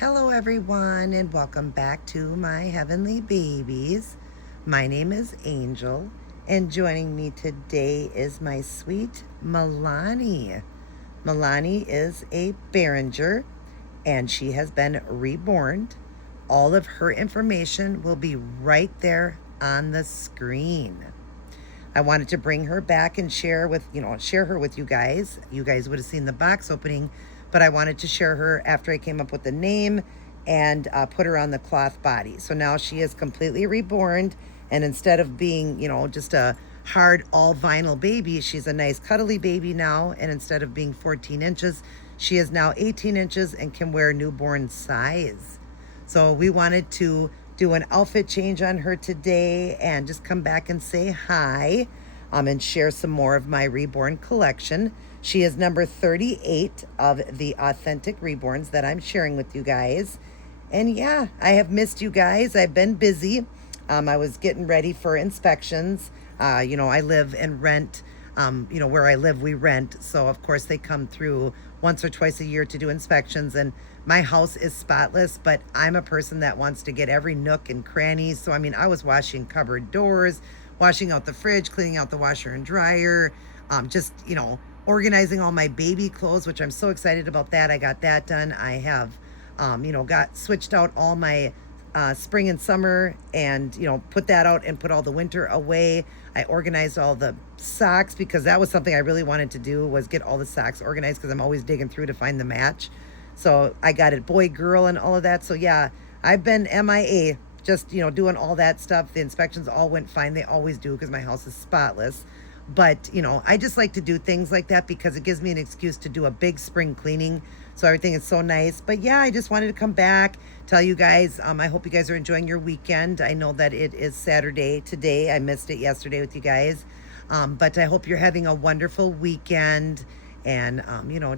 Hello, everyone, and welcome back to my heavenly babies. My name is Angel, and joining me today is my sweet Milani. Milani is a Behringer, and she has been reborn. All of her information will be right there on the screen. I wanted to bring her back and share her with you guys. You guys would have seen the box opening, but I wanted to share her after I came up with the name and put her on the cloth body. So now she is completely reborn, and instead of being, just a hard all vinyl baby, she's a nice cuddly baby now. And instead of being 14 inches, she is now 18 inches and can wear newborn size. So we wanted to do an outfit change on her today and just come back and say hi and share some more of my reborn collection. She is number 38 of the authentic reborns that I'm sharing with you guys. And yeah, I have missed you guys. I've been busy. I was getting ready for inspections. I live and rent. Where I live, we rent. So, of course, they come through once or twice a year to do inspections. And my house is spotless, but I'm a person that wants to get every nook and cranny. So, I was washing cupboard doors, washing out the fridge, cleaning out the washer and dryer, organizing all my baby clothes, which I'm so excited about that. I got that done. I have, got switched out all my spring and summer and, put that out and put all the winter away. I organized all the socks because that was something I really wanted to do, was get all the socks organized because I'm always digging through to find the match. So I got it boy, girl, and all of that. So yeah, I've been MIA, just, doing all that stuff. The inspections all went fine. They always do because my house is spotless. But, I just like to do things like that because it gives me an excuse to do a big spring cleaning. So everything is so nice. But yeah, I just wanted to come back, tell you guys, I hope you guys are enjoying your weekend. I know that it is Saturday today. I missed it yesterday with you guys. But I hope you're having a wonderful weekend and,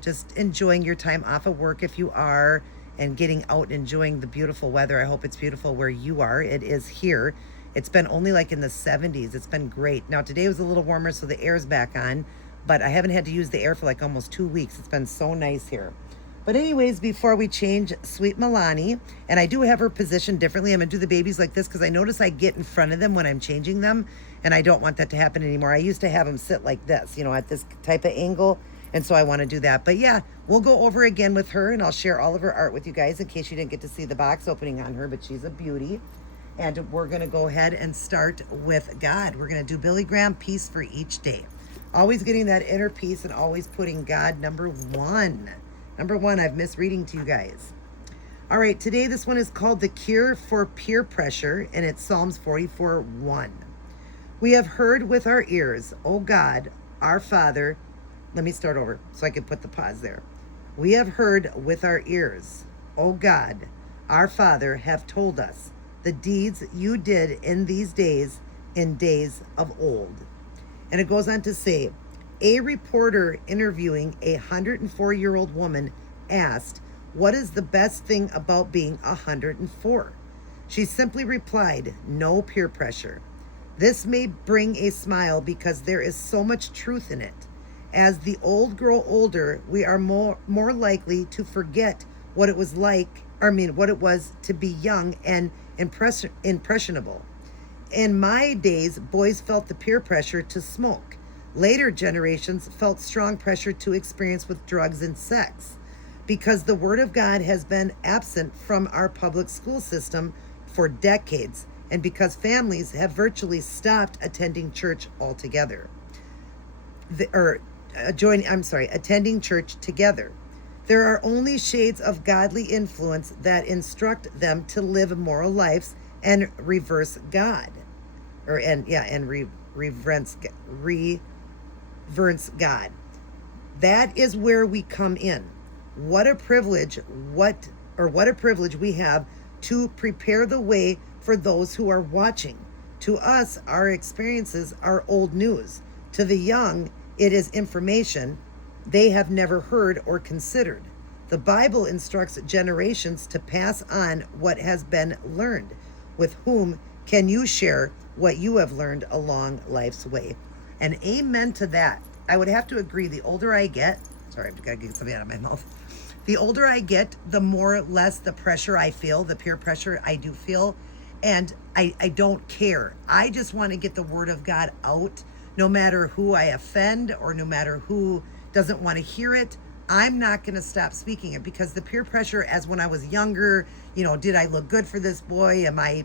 just enjoying your time off of work if you are, and getting out and enjoying the beautiful weather. I hope it's beautiful where you are. It is here. It's been only like in the 70s. It's been great. Now today was a little warmer, so the air's back on, but I haven't had to use the air for like almost 2 weeks. It's been so nice here. But anyways, before we change sweet Milani, and I do have her positioned differently. I'm gonna do the babies like this because I notice I get in front of them when I'm changing them, and I don't want that to happen anymore. I used to have them sit like this, at this type of angle, and so I want to do that. But yeah, we'll go over again with her, and I'll share all of her art with you guys in case you didn't get to see the box opening on her, but she's a beauty. And we're going to go ahead and start with God. We're going to do Billy Graham, peace for each day. Always getting that inner peace and always putting God number one. Number one, I've missed reading to you guys. All right, today this one is called The Cure for Peer Pressure, and it's Psalms 44:1. We have heard with our ears, O God, our Father. Let me start over so I can put the pause there. We have heard with our ears, O God, our Father, have told us the deeds you did in these days, in days of old. And it goes on to say, a reporter interviewing a 104-year-old woman asked, what is the best thing about being 104? She simply replied, no peer pressure. This may bring a smile because there is so much truth in it. As the old grow older, we are more likely to forget what it was what it was to be young and impressionable. In my days, boys felt the peer pressure to smoke. Later generations felt strong pressure to experience with drugs and sex. Because the Word of God has been absent from our public school system for decades, and because families have virtually stopped attending church altogether. Attending church together. There are only shades of godly influence that instruct them to live moral lives and reverence God. Reverence God. That is where we come in. What a privilege we have to prepare the way for those who are watching. To us, our experiences are old news. To the young, it is information they have never heard or considered. The Bible instructs generations to pass on what has been learned. With whom can you share what you have learned along life's way? And amen to that. I would have to agree, the older I get, sorry, I've got to get something out of my mouth. The older I get, the more or less the pressure I feel, the peer pressure I do feel. And I don't care. I just want to get the word of God out, no matter who I offend or no matter who doesn't want to hear it. I'm not going to stop speaking it, because the peer pressure, as when I was younger, did I look good for this boy? Am I,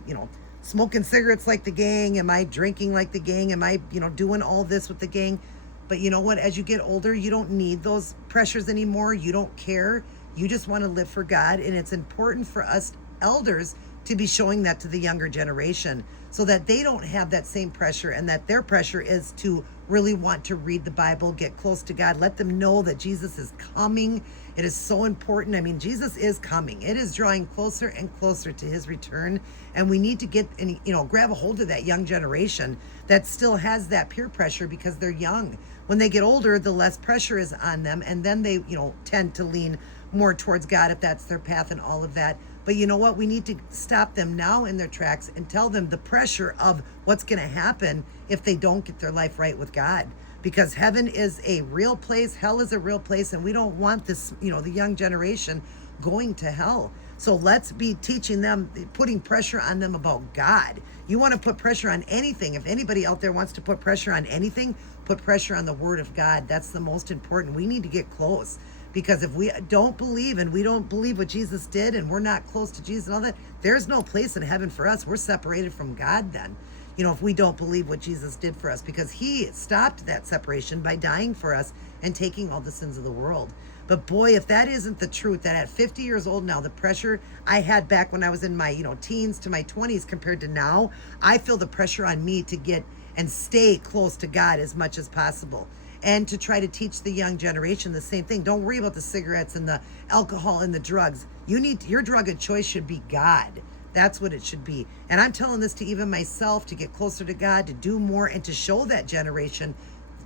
smoking cigarettes like the gang? Am I drinking like the gang? Am I, doing all this with the gang? But you know what? As you get older, you don't need those pressures anymore. You don't care. You just want to live for God. And it's important for us elders to be showing that to the younger generation, so that they don't have that same pressure, and that their pressure is to really want to read the Bible, get close to God, let them know that Jesus is coming. It is so important. I mean, Jesus is coming. It is drawing closer and closer to his return. And we need to get and, grab a hold of that young generation that still has that peer pressure, because they're young. When they get older, the less pressure is on them. And then they, tend to lean more towards God if that's their path and all of that. But you know what? We need to stop them now in their tracks and tell them the pressure of what's going to happen if they don't get their life right with God. Because heaven is a real place, hell is a real place, and we don't want this, the young generation going to hell. So let's be teaching them, putting pressure on them about God. You want to put pressure on anything. If anybody out there wants to put pressure on anything, put pressure on the Word of God. That's the most important. We need to get close. Because if we don't believe, and we don't believe what Jesus did, and we're not close to Jesus and all that, there's no place in heaven for us. We're separated from God then, if we don't believe what Jesus did for us, because he stopped that separation by dying for us and taking all the sins of the world. But boy, if that isn't the truth, that at 50 years old now, the pressure I had back when I was in my, teens to my 20s compared to now, I feel the pressure on me to get and stay close to God as much as possible. And to try to teach the young generation the same thing. Don't worry about the cigarettes and the alcohol and the drugs. Your drug of choice should be God. That's what it should be. And I'm telling this to even myself, to get closer to God, to do more, and to show that generation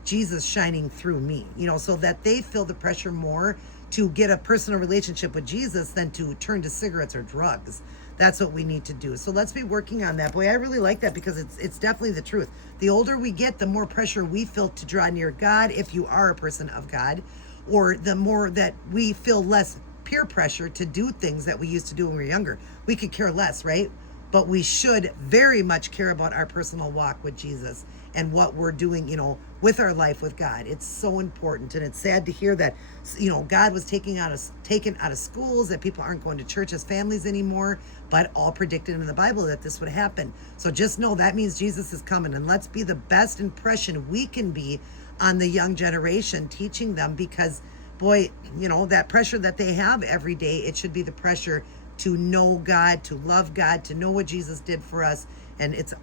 Jesus shining through me, so that they feel the pressure more to get a personal relationship with Jesus than to turn to cigarettes or drugs. That's what we need to do. So let's be working on that. Boy, I really like that, because it's definitely the truth. The older we get, the more pressure we feel to draw near God, if you are a person of God, or the more that we feel less peer pressure to do things that we used to do when we were younger. We could care less, right? But we should very much care about our personal walk with Jesus and what we're doing, with our life with God. It's so important. And it's sad to hear that, God was taken out of schools, that people aren't going to church as families anymore, but all predicted in the Bible that this would happen. So just know that means Jesus is coming, and let's be the best impression we can be on the young generation, teaching them, because boy, that pressure that they have every day, it should be the pressure to know God, to love God, to know what Jesus did for us. And it's,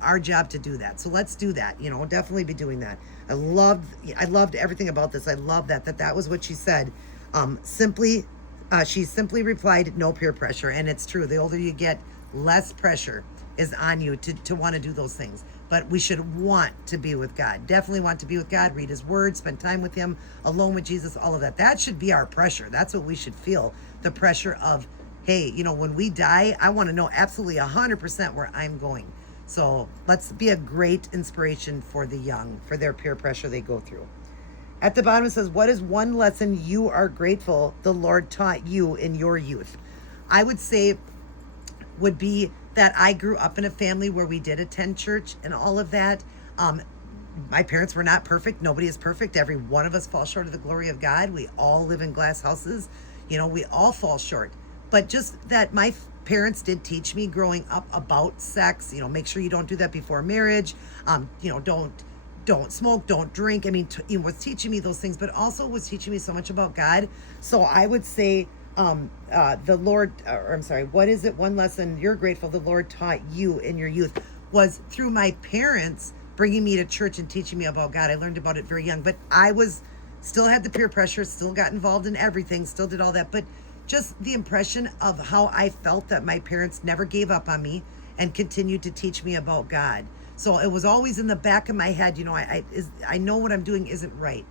our job to do that. So let's do that, definitely be doing that. I loved everything about this. I love that was what she said. She simply replied, no peer pressure. And it's true. The older you get, less pressure is on you to want to do those things. But we should want to be with God. Definitely want to be with God, read his word, spend time with him, alone with Jesus, all of that. That should be our pressure. That's what we should feel. The pressure of, hey, when we die, I want to know absolutely 100% where I'm going. So let's be a great inspiration for the young, for their peer pressure they go through. At the bottom it says, what is one lesson you are grateful the Lord taught you in your youth? I would say would be that I grew up in a family where we did attend church and all of that. My parents were not perfect. Nobody is perfect. Every one of us falls short of the glory of God. We all live in glass houses. We all fall short. But just that my parents did teach me growing up about sex. Make sure you don't do that before marriage. Don't smoke, don't drink. I mean, was teaching me those things, but also was teaching me so much about God. So I would say, the Lord, what is it? One lesson you're grateful the Lord taught you in your youth was through my parents bringing me to church and teaching me about God. I learned about it very young, but I still had the peer pressure, still got involved in everything, still did all that. But just the impression of how I felt that my parents never gave up on me and continued to teach me about God. So it was always in the back of my head, I know what I'm doing isn't right,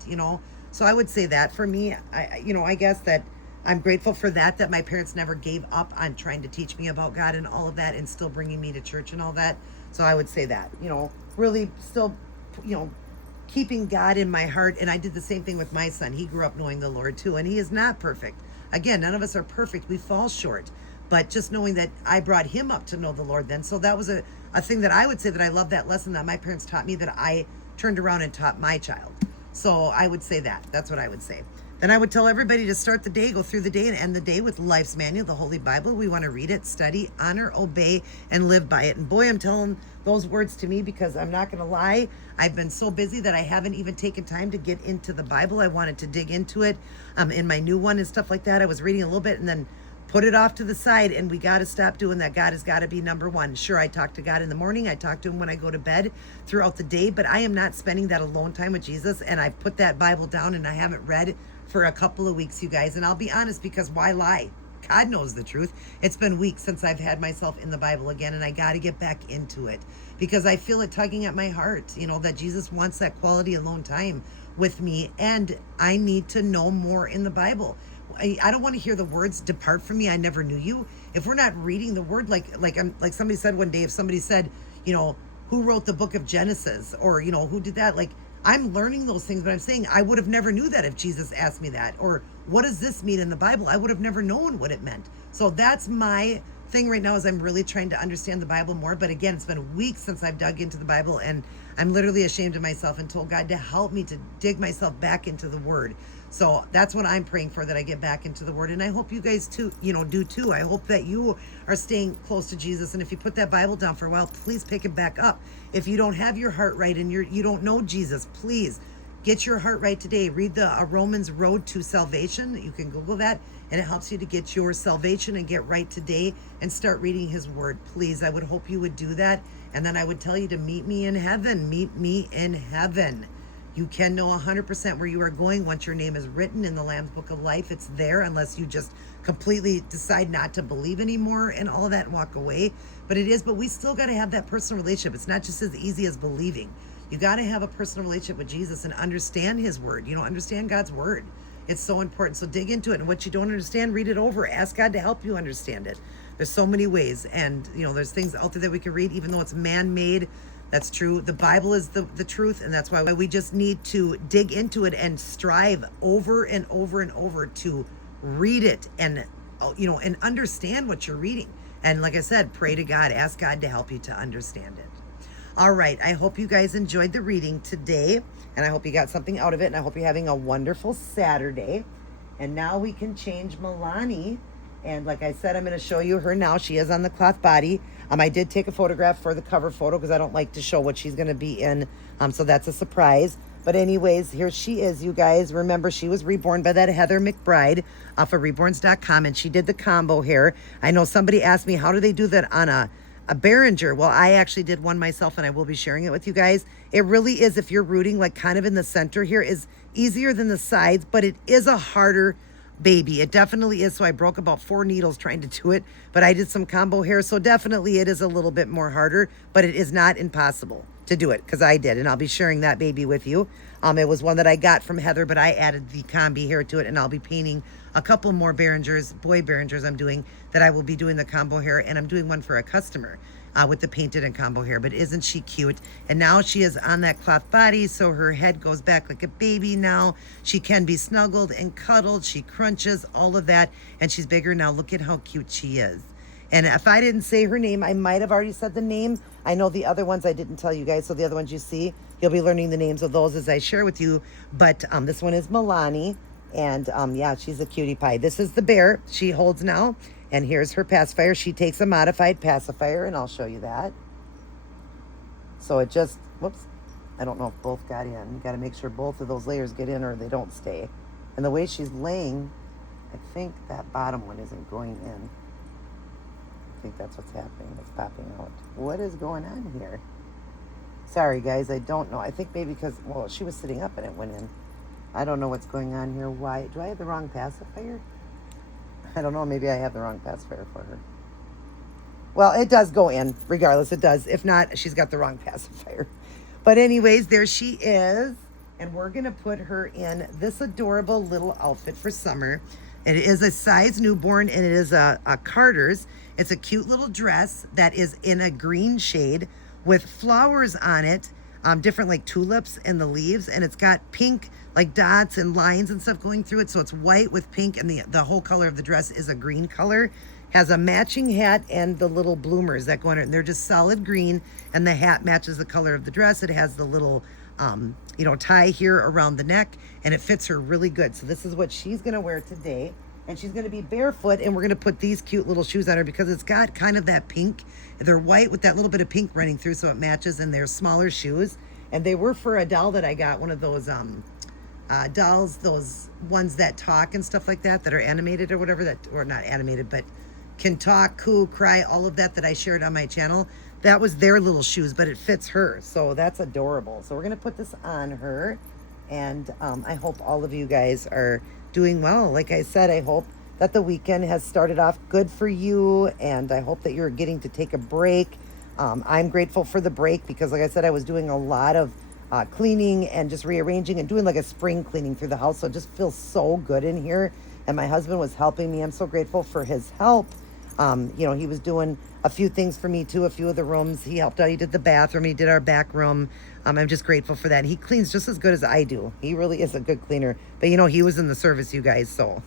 So I would say that for me, I guess that I'm grateful for that my parents never gave up on trying to teach me about God and all of that, and still bringing me to church and all that. So I would say that, really still, keeping God in my heart. And I did the same thing with my son. He grew up knowing the Lord too, and he is not perfect. Again, none of us are perfect. We fall short. But just knowing that I brought him up to know the Lord then. So that was a thing that I would say that I love that lesson that my parents taught me, that I turned around and taught my child. So I would say that. That's what I would say. Then I would tell everybody to start the day, go through the day, and end the day with Life's Manual, the Holy Bible. We want to read it, study, honor, obey, and live by it. And boy, I'm telling those words to me because I'm not going to lie. I've been so busy that I haven't even taken time to get into the Bible. I wanted to dig into it in my new one and stuff like that. I was reading a little bit and then put it off to the side, and we got to stop doing that. God has got to be number one. Sure, I talk to God in the morning. I talk to him when I go to bed throughout the day, but I am not spending that alone time with Jesus, and I've put that Bible down and I haven't read for a couple of weeks, you guys. And I'll be honest, because why lie? God knows the truth. It's been weeks since I've had myself in the Bible again, and I got to get back into it because I feel it tugging at my heart, that Jesus wants that quality alone time with me, and I need to know more in the Bible. I don't want to hear the words, "Depart from me, I never knew you." If we're not reading the word, like somebody said one day, if somebody said, who wrote the book of Genesis, or, who did that? Like, I'm learning those things, but I'm saying I would have never knew that if Jesus asked me that. Or what does this mean in the Bible? I would have never known what it meant. So that's my thing right now, is I'm really trying to understand the Bible more. But again, it's been weeks since I've dug into the Bible, and I'm literally ashamed of myself and told God to help me to dig myself back into the word. So that's what I'm praying for, that I get back into the word. And I hope you guys too, do too. I hope that you are staying close to Jesus. And if you put that Bible down for a while, please pick it back up. If you don't have your heart right and you don't know Jesus, please get your heart right today. Read the Romans Road to Salvation. You can Google that, and it helps you to get your salvation and get right today and start reading his word. Please, I would hope you would do that. And then I would tell you to meet me in heaven. Meet me in heaven. You can know 100% where you are going once your name is written in the Lamb's Book of Life. It's there, unless you just completely decide not to believe anymore and all of that and walk away. But it is, but we still got to have that personal relationship. It's not just as easy as believing. You got to have a personal relationship with Jesus and understand his word. Understand God's word. It's so important. So dig into it. And what you don't understand, read it over. Ask God to help you understand it. There's so many ways. And, there's things out there that we can read, even though it's man-made. That's true. The Bible is the truth, and that's why we just need to dig into it and strive over and over and over to read it and, and understand what you're reading. And like I said, pray to God. Ask God to help you to understand it. All right. I hope you guys enjoyed the reading today, and I hope you got something out of it, and I hope you're having a wonderful Saturday. And now we can change Milani. And like I said, I'm going to show you her now. She is on the cloth body. I did take a photograph for the cover photo because I don't like to show what she's going to be in. So that's a surprise. But anyways, here she is, you guys. Remember, she was reborn by that Heather McBride off of reborns.com, and she did the combo hair. I know somebody asked me, how do they do that on a Behringer? Well, I actually did one myself, and I will be sharing it with you guys. It really is, if you're rooting like kind of in the center here, is easier than the sides, but it is a harder baby. It definitely is. So I broke about 4 needles trying to do it, but I did some combo hair. So definitely it is a little bit more harder, but it is not impossible to do it, because I did, and I'll be sharing that baby with you. It was one that I got from Heather, but I added the combi hair to it, and I'll be painting a couple more Behringers, boy Behringers I'm doing, that I will be doing the combo hair, and I'm doing one for a customer with the painted and combo hair. But isn't she cute? And now she is on that cloth body, so her head goes back like a baby now. She can be snuggled and cuddled. She crunches, all of that, and she's bigger now. Look at how cute she is. And if I didn't say her name, I might have already said the name. I know the other ones I didn't tell you guys, so the other ones you see, you'll be learning the names of those as I share with you. But this one is Milani, and yeah, she's a cutie pie. This is the bear she holds now, and here's her pacifier. She takes a modified pacifier, and I'll show you that. So it just, whoops, I don't know if both got in. You got to make sure both of those layers get in or they don't stay. And the way she's laying, I think that bottom one isn't going in. I think that's what's happening. It's popping out. What is going on here? Sorry, guys, I don't know. I think maybe because, well, she was sitting up and it went in. I don't know what's going on here. Why? Do I have the wrong pacifier? I don't know. Maybe I have the wrong pacifier for her. Well, it does go in. Regardless, it does. If not, she's got the wrong pacifier. But anyways, there she is. And we're going to put her in this adorable little outfit for summer. It is a size newborn, and it is a Carter's. It's a cute little dress that is in a green shade with flowers on it. different like tulips and the leaves, and it's got pink like dots and lines and stuff going through it. So it's white with pink, and the whole color of the dress is a green color. Has a matching hat and the little bloomers that go under it. And they're just solid green, and the hat matches the color of the dress. It has the little tie here around the neck, and it fits her really good. So this is what she's gonna wear today. And she's gonna be barefoot, and we're gonna put these cute little shoes on her because it's got kind of that pink. They're white with that little bit of pink running through, so it matches, and they're smaller shoes. And they were for a doll that I got, one of those dolls, those ones that talk and stuff like that are animated or whatever, that, or not animated, but can talk, coo, cry, all of that I shared on my channel. That was their little shoes, but it fits her. So that's adorable. So we're going to put this on her. And I hope all of you guys are doing well. Like I said, I hope that the weekend has started off good for you. And I hope that you're getting to take a break. I'm grateful for the break because, like I said, I was doing a lot of cleaning and just rearranging and doing like a spring cleaning through the house. So it just feels so good in here. And my husband was helping me. I'm so grateful for his help. He was doing a few things for me too, a few of the rooms. He helped out. He did the bathroom. He did our back room. I'm just grateful for that. He cleans just as good as I do. He really is a good cleaner. But he was in the service, you guys. So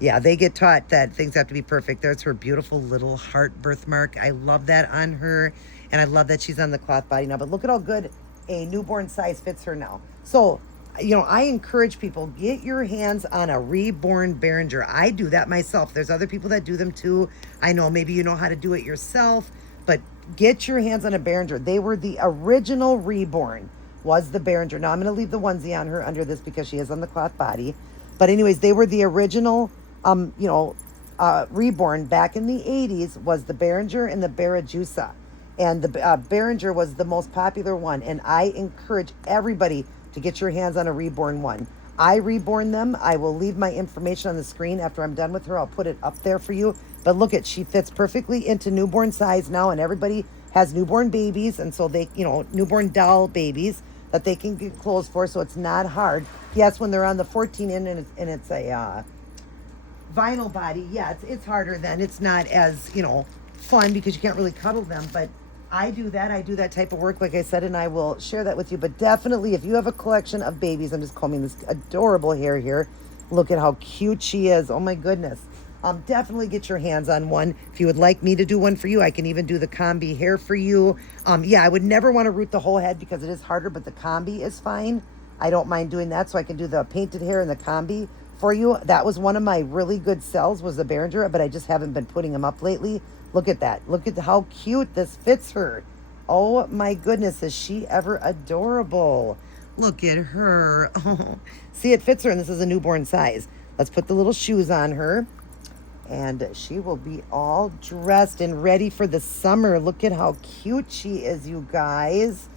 yeah, they get taught that things have to be perfect. There's her beautiful little heart birthmark. I love that on her. And I love that she's on the cloth body now. But look at how good a newborn size fits her now. So I encourage people, get your hands on a reborn Behringer. I do that myself. There's other people that do them too. I know maybe you know how to do it yourself, but get your hands on a Behringer. They were the original reborn, was the Behringer. Now I'm going to leave the onesie on her under this because she is on the cloth body. But anyways, they were the original, reborn back in the 80s was the Behringer and the Barajusa. And the Behringer was the most popular one. And I encourage everybody to get your hands on a reborn one. I reborn them. I will leave my information on the screen after I'm done with her. I'll put it up there for you. But look at, she fits perfectly into newborn size now, and everybody has newborn babies, and so they, newborn doll babies that they can get clothes for, so it's not hard. Yes, when they're on the 14 in and it's a vinyl body, yeah, it's harder then. It's not as, fun because you can't really cuddle them, but I do that type of work, like I said, and I will share that with you. But definitely, if you have a collection of babies, I'm just combing this adorable hair here. Look at how cute she is. Oh my goodness. Definitely get your hands on one. If you would like me to do one for you, I can even do the combi hair for you. I would never want to root the whole head because it is harder, but the combi is fine. I don't mind doing that, so I can do the painted hair and the combi for you. That was one of my really good sells, was the Behringer, but I just haven't been putting them up lately. Look at that. Look at how cute this fits her. Oh my goodness, is she ever adorable? Look at her. Oh, see, it fits her, and this is a newborn size. Let's put the little shoes on her, and she will be all dressed and ready for the summer. Look at how cute she is, you guys.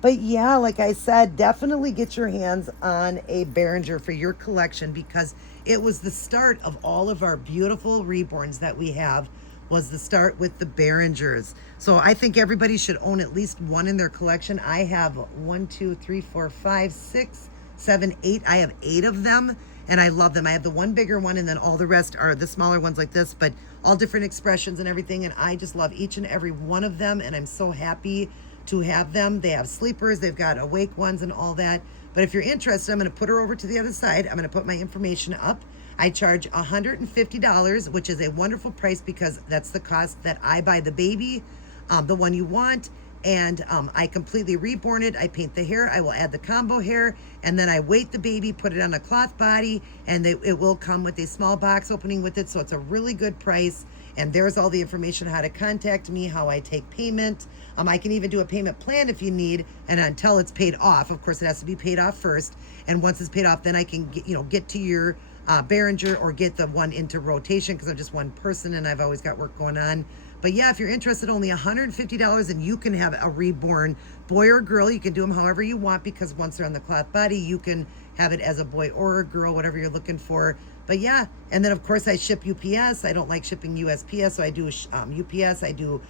But yeah, like I said, definitely get your hands on a Behringer for your collection because it was the start of all of our beautiful reborns that we have. Was the start with the Behringers. So I think everybody should own at least one in their collection. I have 1, 2, 3, 4, 5, 6, 7, 8. I have 8 of them, and I love them. I have the one bigger one, and then all the rest are the smaller ones like this, but all different expressions and everything, and I just love each and every one of them, and I'm so happy to have them. They have sleepers, they've got awake ones and all that. But if you're interested, I'm going to put her over to the other side. I'm going to put my information up. I charge $150, which is a wonderful price because that's the cost that I buy the baby, the one you want, and I completely reborn it. I paint the hair, I will add the combo hair, and then I weight the baby, put it on a cloth body, and it will come with a small box opening with it, so it's a really good price. And there's all the information how to contact me, how I take payment. I can even do a payment plan if you need, and until it's paid off. Of course, it has to be paid off first, and once it's paid off, then I can get to your Behringer or get the one into rotation because I'm just one person and I've always got work going on. But yeah, if you're interested, only $150, and you can have a reborn boy or girl. You can do them however you want because once they're on the cloth body, you can have it as a boy or a girl, whatever you're looking for. But yeah, and then of course I ship UPS. I don't like shipping USPS, so I do UPS. I do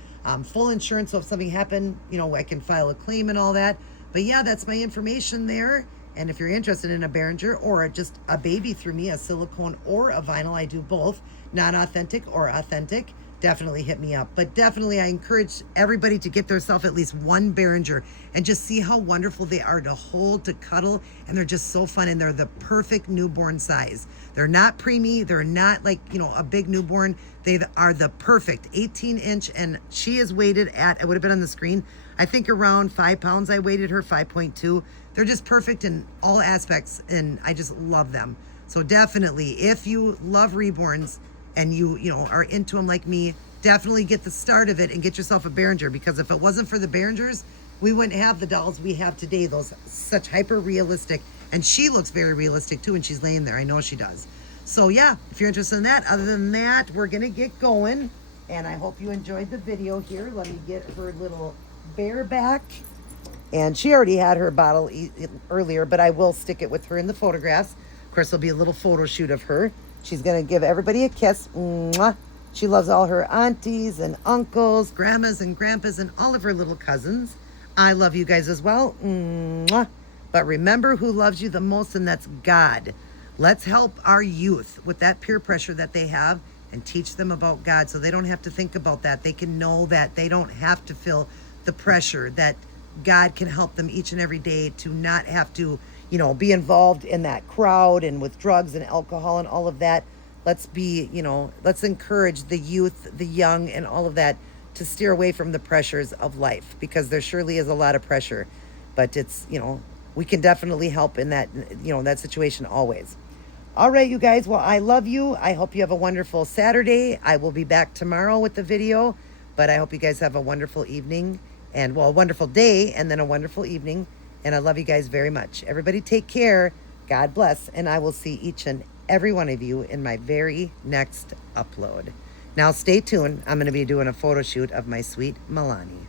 full insurance, so if something happened, I can file a claim and all that. But yeah, that's my information there. And if you're interested in a Behringer or just a baby through me, a silicone or a vinyl, I do both, not authentic or authentic. definitely hit me up. But definitely, I encourage everybody to get themselves at least one Behringer and just see how wonderful they are to hold, to cuddle, and they're just so fun, and they're the perfect newborn size. They're not preemie, they're not like, you know, a big newborn. They are the perfect 18-inch, and she is weighted at, it would have been on the screen, I think around 5 pounds. I weighted her 5.2. They're just perfect in all aspects, and I just love them. So definitely, if you love reborns and you know, are into them like me, definitely get the start of it and get yourself a Behringer, because if it wasn't for the Behringers, we wouldn't have the dolls we have today. Those such hyper realistic, and she looks very realistic too when she's laying there. I know she does. So yeah, if you're interested in that, other than that, we're gonna get going, and I hope you enjoyed the video here. Let me get her little bear back. And she already had her bottle earlier, but I will stick it with her in the photographs. Of course, there'll be a little photo shoot of her. She's going to give everybody a kiss. Mwah. She loves all her aunties and uncles, grandmas and grandpas, and all of her little cousins. I love you guys as well. Mwah. But remember who loves you the most, and that's God. Let's help our youth with that peer pressure that they have and teach them about God so they don't have to think about that. They can know that they don't have to feel the pressure, that God can help them each and every day to not have to, you know, be involved in that crowd and with drugs and alcohol and all of that. Let's be, you know, let's encourage the youth, the young, and all of that to steer away from the pressures of life, because there surely is a lot of pressure. But it's, you know, we can definitely help in that, you know, that situation always. All right, you guys. Well, I love you. I hope you have a wonderful Saturday. I will be back tomorrow with the video, but I hope you guys have a wonderful evening. And, well, a wonderful day and then a wonderful evening. And I love you guys very much. Everybody take care. God bless. And I will see each and every one of you in my very next upload. Now, stay tuned. I'm going to be doing a photo shoot of my sweet Milani.